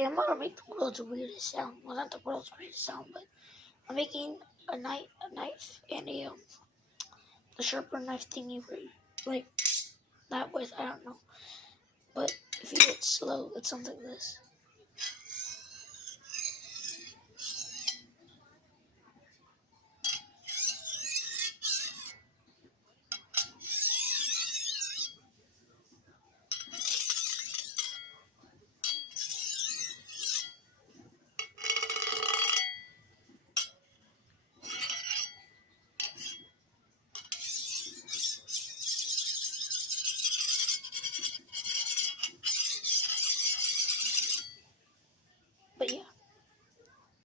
Okay, I'm gonna make the world's weirdest sound. Well, not the world's weirdest sound, but I'm making a knife and the sharpener knife thingy where like that with, I don't know. But if you get slow, it sounds like this.